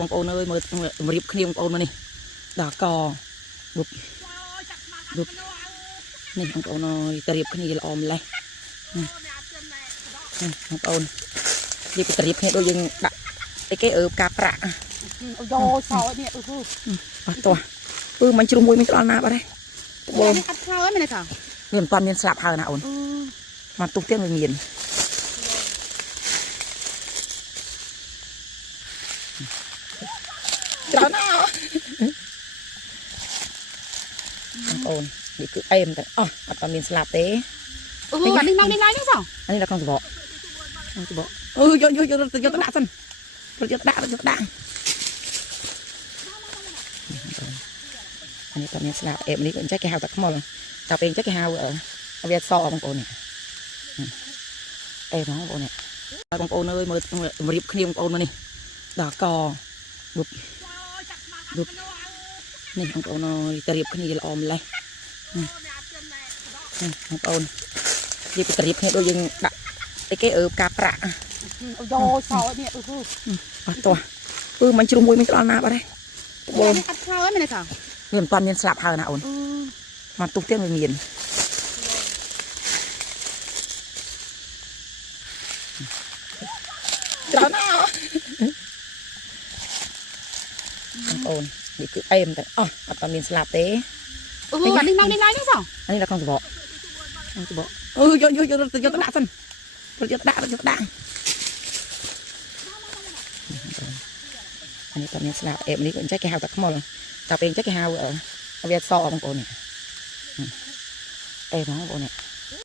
បងប្អូនអើយមើលរៀបគ្នាបងប្អូនមកនេះដល់កបុកនេះបងប្អូនអើយទៅរៀបគ្នាល្អម្លេះបងប្អូននិយាយទៅរៀបគ្នាដូចយើងដាក់អីគេការប្រាក់យោសោនេះអត់តោះមិនជ្រុំមួយមិនដល់ណាបាត់ទេបងនេះអត់ឆ្លើយមែនទេនេះមិនតាន់មានស្លាប់ហើយណាអូនមកទុកទៀតវាមានច្រើនណាបងប្អូននេះគឺអេមតែអត់តាន់មានស្លាប់ទេអានេះឡើងនេះឡើងហ្នឹងបងអានេះដល់ក្នុងសបកយកទៅដាក់សិនយកទៅដាក់អានេះតាមានស្លាប់អេមនេះអញ្ចឹងគេហៅតែខ្មុលតែពេលអញ្ចឹងគេហៅវាសបងប្អូននេះអេមបងប្អូននេះបងប្អូនអើយមើលរៀបគ្នាបងប្អូនមកនេះដល់កបុកនេះបងប្អូនអើយទៅរៀបគ្នាល្អម្លេះបងប្អូននិយាយទៅរៀបគ្នាដូចយើងដាក់អីគេការប្រាក់យោសោនេះអត់តោះមិនជ្រុំមួយមិនដល់ណាបាត់ទេបងនេះអត់ឆ្លើយមែនទេនេះមិនតាន់មានស្លាប់ហើយណាអូនមកទុកទៀតវាមានច្រើនណាបងប្អូននេះគឺអេមតែអត់តាន់មានស្លាប់ទេអានេះឡើងនេះឡើងហ្នឹងបងអានេះដល់ក្នុងសបកយកទៅដាក់សិនយកទៅដាក់អានេះតាមានស្លាប់អេមនេះអញ្ចឹងគេហៅតែខ្មុលតែពេលអញ្ចឹងគេហៅវាសបងប្អូននេះអេមបងប្អូននេះ